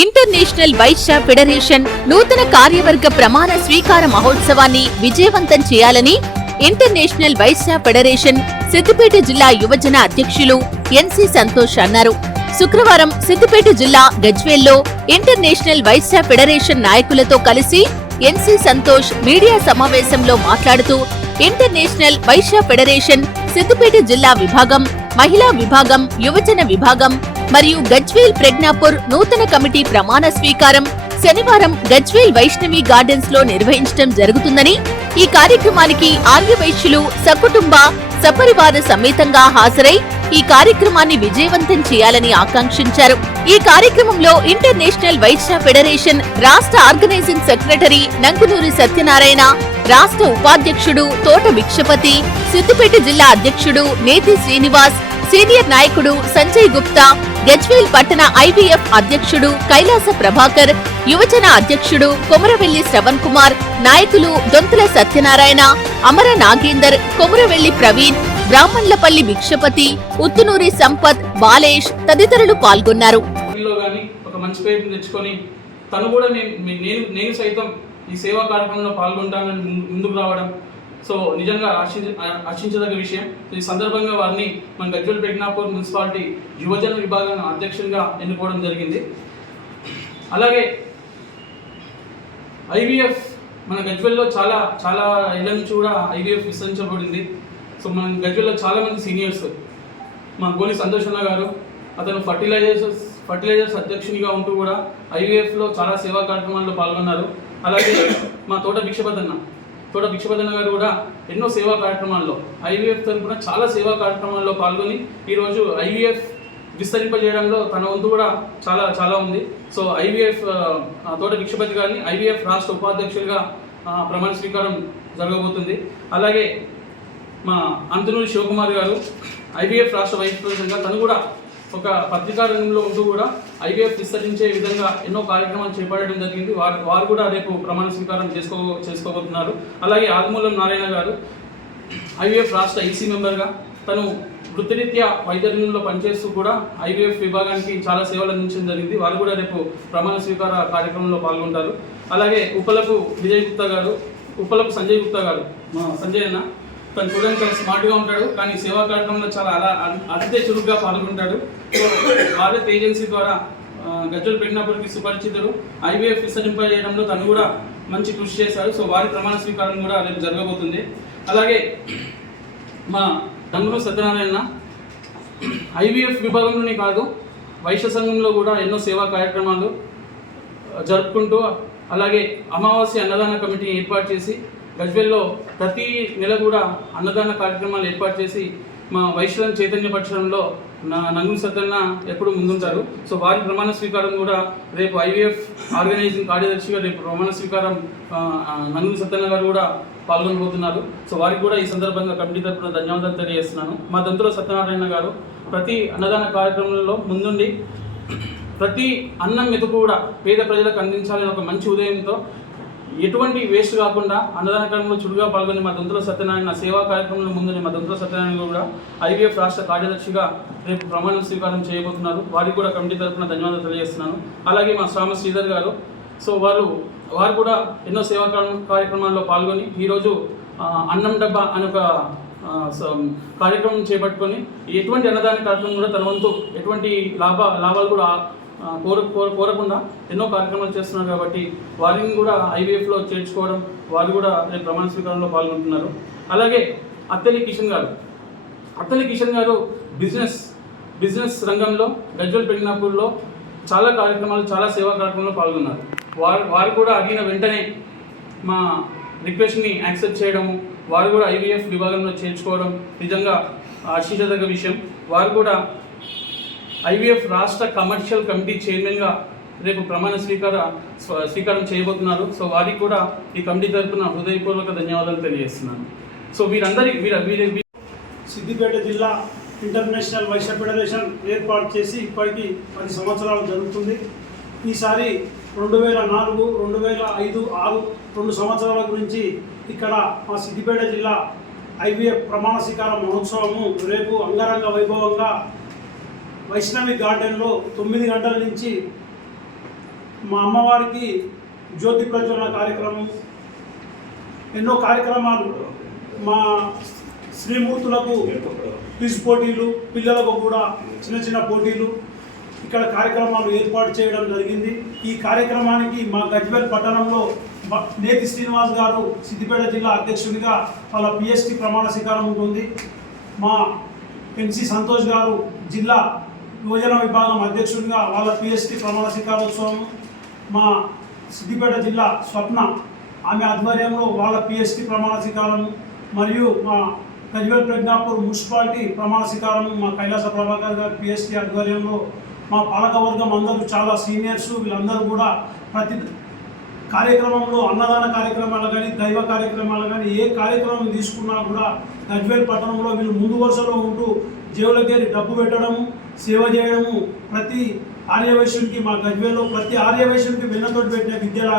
International Vysya federation నూతన కార్యవర్గ ప్రమాణ స్వీకార మహోత్సవాన్ని విజయవంతం చేయాలని ఇంటర్నేషనల్ వైశ్య ఫెడరేషన్ సిద్దిపేట జిల్లా యువజన అధ్యక్షులు ఎన్సి సంతోష్ అన్నారు. శుక్రవారం సిద్దిపేట జిల్లా గజ్వేల్లో ఇంటర్నేషనల్ వైశ్య ఫెడరేషన్ నాయకులతో కలిసి ఎన్సి సంతోష్ మీడియా సమావేశంలో మాట్లాడుతూ ఇంటర్నేషనల్ వైశ్య ఫెడరేషన్ సిద్దిపేట జిల్లా విభాగం, మహిళా విభాగం, యువజన విభాగం మరియు గజ్వేల్ ప్రజ్ఞాపూర్ నూతన కమిటీ ప్రమాణ స్వీకారం శనివారం గజ్వేల్ వైష్ణవి గార్డెన్స్ లో నిర్వహించడం జరుగుతుందని, ఈ కార్యక్రమానికి ఆర్యవైశ్యులు సకుటుంబ సపరివార సమేతంగా హాజరై ఈ కార్యక్రమాన్ని విజయవంతం చేయాలని ఆకాంక్షించారు. ఈ కార్యక్రమంలో ఇంటర్నేషనల్ వైశ్య ఫెడరేషన్ రాష్ట్ర ఆర్గనైజింగ్ సెక్రటరీ నంగునూరి సత్యనారాయణ, రాష్ట్ర ఉపాధ్యక్షుడు తోట భిక్షపతి, సిద్దిపేట జిల్లా అధ్యక్షుడు నేతి శ్రీనివాస్, సీనియర్ నాయకుడు సంజయ్ గుప్తా, గజ్వేల్ పట్టణ ఐవీఎఫ్ అధ్యక్షుడు కైలాస ప్రభాకర్, యువజన అధ్యక్షుడు కొమరవెల్లి శ్రవణ్ కుమార్, నాయకులు దొంతుల సత్యనారాయణ, అమర నాగేందర్, కొమరవెల్లి ప్రవీణ్, బ్రాహ్మణ్లపల్లి భిక్షపతి, ఉత్తునూరి సంపత్, బాలేష్ తదితరులు పాల్గొన్నారు. నేను సైతం ఈ సేవా కార్యక్రమంలో పాల్గొంటానని ముందుకు రావడం సో నిజంగా హర్షించదగ్గ విషయం. ఈ సందర్భంగా వారిని మన గజ్వేల్ ప్రజ్ఞాపూర్ మున్సిపాలిటీ యువజన విభాగం అధ్యక్షునిగా ఎన్నుకోవడం జరిగింది. అలాగే ఐవీఎఫ్ మన గజ్వేల్లో చాలా చాలా ఇళ్ల నుంచి కూడా ఐవీఎఫ్ విస్తరించబడింది. సో మన గజ్వేల్లో చాలామంది సీనియర్స్, మా గోలి సంతోష్ అన్న గారు, అతను ఫర్టిలైజర్స్ అధ్యక్షునిగా ఉంటూ కూడా ఐవీఎఫ్లో చాలా సేవా కార్యక్రమాల్లో పాల్గొన్నారు. అలాగే మా తోట భిక్షపతి గారు కూడా ఎన్నో సేవా కార్యక్రమాల్లో ఐవీఎఫ్ తరఫున చాలా సేవా కార్యక్రమాల్లో పాల్గొని ఈరోజు ఐవీఎఫ్ విస్తరింపజేయడంలో తన వంతు కూడా చాలా చాలా ఉంది. సో ఐవీఎఫ్ తోట భిక్షపతి గారిని ఐవీఎఫ్ రాష్ట్ర ఉపాధ్యక్షులుగా ప్రమాణ స్వీకారం జరగబోతుంది. అలాగే మా అంతనూరి శివకుమార్ గారు ఐవీఎఫ్ రాష్ట్ర వైస్ ప్రెసిడెంట్గా తను కూడా ఒక పత్రికా రంగంలో ఉంటూ కూడా ఐవీఎఫ్ విస్తరించే విధంగా ఎన్నో కార్యక్రమాలు చేపట్టడం జరిగింది. వారు కూడా రేపు ప్రమాణ స్వీకారం చేసుకోబోతున్నారు. అలాగే ఆదిమూలం నారాయణ గారు ఐవీఎఫ్ రాష్ట్ర ఈసీ మెంబర్గా తను వృత్తిరీత్యా వైద్యంలో పనిచేస్తూ కూడా ఐవీఎఫ్ విభాగానికి చాలా సేవలు అందించడం జరిగింది. వారు కూడా రేపు ప్రమాణ స్వీకార కార్యక్రమంలో పాల్గొంటారు. అలాగే ఉప్పలపు సంజయ్ గుప్తా గారు, మా సంజయ్ అన్న, తను చూడడానికి చాలా స్మార్ట్గా ఉంటాడు, కానీ సేవా కార్యక్రమంలో చాలా అదే చురుగ్గా పాల్గొంటాడు. సో భారత్ ఏజెన్సీ ద్వారా గజ్వేల్ ప్రజ్ఞాపూర్కి సుపరిచితుడు. ఐవీఎఫ్ విస్తరింపజేయడంలో తను కూడా మంచి కృషి చేశారు. సో వారి ప్రమాణ స్వీకారం కూడా రేపు జరగబోతుంది. అలాగే మా నంగునూరి సత్యనారాయణ ఐవీఎఫ్ విభాగంలోనే కాదు, వైశ్య సంఘంలో కూడా ఎన్నో సేవా కార్యక్రమాలు జరుపుకుంటూ, అలాగే అమావాస్య అన్నదాన కమిటీ ఏర్పాటు చేసి గజ్వేల్లో ప్రతి నెల కూడా అన్నదాన కార్యక్రమాలు ఏర్పాటు చేసి మా వైశ్యులను చైతన్యపరచడంలో నంగునూరి సత్యన్న ఎప్పుడు ముందుంటారు. సో వారి ప్రమాణ స్వీకారం కూడా రేపు ఐవీఎఫ్ ఆర్గనైజింగ్ కార్యదర్శిగా రేపు ప్రమాణ స్వీకారం నంగునూరి సత్యన్న గారు కూడా పాల్గొనబోతున్నారు. సో వారికి కూడా ఈ సందర్భంగా కమిటీ తరఫున ధన్యవాదాలు తెలియజేస్తున్నాను. మా దంతుల సత్యనారాయణ గారు ప్రతి అన్నదాన కార్యక్రమంలో ముందుండి ప్రతి అన్నం మెతుకు కూడా పేద ప్రజలకు అందించాలని ఒక మంచి ఉదయంతో ఎటువంటి వేస్ట్ కాకుండా అన్నదాన కార్యక్రమంలో చురుగ్గా పాల్గొని మా దంతుల సత్యనారాయణ సేవా కార్యక్రమంలో ముందుని మా దంతుల సత్యనారాయణ కూడా ఐవీఎఫ్ రాష్ట్ర కార్యదర్శిగా రేపు ప్రమాణ స్వీకారం చేయబోతున్నారు. వారికి కూడా కమిటీ తరఫున ధన్యవాదాలు తెలియజేస్తున్నాను. అలాగే మా శ్రామ శ్రీధర్ గారు, సో వారు కూడా ఎన్నో సేవా కార్యక్రమాల్లో పాల్గొని ఈరోజు అన్నం డబ్బా అనే ఒక కార్యక్రమం చేపట్టుకొని ఎటువంటి అన్నదాన కార్యక్రమం కూడా తన వంతు ఎటువంటి లాభాలు కూడా కోరకుండా ఎన్నో కార్యక్రమాలు చేస్తున్నారు. కాబట్టి వారిని కూడా ఐవీఎఫ్లో చేర్చుకోవడం, వారు కూడా రేపు ప్రమాణ స్వీకారంలో పాల్గొంటున్నారు. అలాగే అత్తలి కిషన్ గారు బిజినెస్ రంగంలో గజ్వేల్ ప్రజ్ఞాపూర్లో చాలా సేవా కార్యక్రమాల్లో పాల్గొన్నారు. వారు కూడా అడిగిన వెంటనే మా రిక్వెస్ట్ని యాక్సెప్ట్ చేయడము, వారు కూడా ఐవీఎఫ్ విభాగంలో చేర్చుకోవడం నిజంగా హర్షించదగ్గ విషయం. వారు కూడా ఐవీఎఫ్ రాష్ట్ర కమర్షియల్ కమిటీ చైర్మన్గా రేపు ప్రమాణ స్వీకారం చేయబోతున్నారు. సో వారికి కూడా ఈ కమిటీ తరఫున హృదయపూర్వక ధన్యవాదాలు తెలియజేస్తున్నాను. సో వీరి సిద్దిపేట జిల్లా ఇంటర్నేషనల్ వైశ్య ఫెడరేషన్ ఏర్పాటు చేసి ఇప్పటికీ 10 సంవత్సరాలు జరుగుతుంది. ఈసారి 2004, 2005, 6 2 సంవత్సరాల గురించి ఇక్కడ మా సిద్దిపేట జిల్లా ఐవీఎఫ్ ప్రమాణ స్వీకార మహోత్సవము రేపు అంగరంగ వైభవంగా వైష్ణవి గార్డెన్లో 9 గంటల నుంచి మా అమ్మవారికి జ్యోతి ప్రజ్వలన కార్యక్రమం, ఎన్నో కార్యక్రమాలు, మా శ్రీమూర్తులకు క్విజ్ పోటీలు, పిల్లలకు కూడా చిన్న చిన్న పోటీలు ఇక్కడ కార్యక్రమాలు ఏర్పాటు చేయడం జరిగింది. ఈ కార్యక్రమానికి మా గజ్వేల్ పట్టణంలో నేతి శ్రీనివాస్ గారు సిద్దిపేట జిల్లా అధ్యక్షుడిగా వాళ్ళ పిఎస్టి ప్రమాణ స్వీకారం ఉంటుంది. మా ఎన్సి సంతోష్ గారు జిల్లా యువజన విభాగం అధ్యక్షుడిగా వాళ్ళ పిఎస్టి ప్రమాణ స్వీకారోత్సవం, మా సిద్దిపేట జిల్లా స్వప్న ఆమె ఆధ్వర్యంలో వాళ్ళ పిఎస్టి ప్రమాణ స్వీకారం, మరియు మా గజ్వేల్ ప్రజ్ఞాపూర్ మున్సిపాలిటీ ప్రమాణ స్వీకారం మా కైలాస ప్రభాకర్ గారి పిఎస్టి ఆధ్వర్యంలో, మా పాలకవర్గం అందరూ చాలా సీనియర్స్, వీళ్ళందరూ కూడా ప్రతి కార్యక్రమంలో అన్నదాన కార్యక్రమాలు కానీ దైవ కార్యక్రమాలు కానీ ఏ కార్యక్రమం తీసుకున్నా కూడా గజ్వేల్ పట్టణంలో వీళ్ళు ముందు వరుసలో ఉంటూ జేవులకేరి డబ్బు పెట్టడము, సేవ చేయడము, ప్రతి ఆర్యవైశ్యునికి మా గజ్వేల్లో ప్రతి ఆర్యవైశ్యునికి వెన్నతోటి పెట్టిన విద్యలా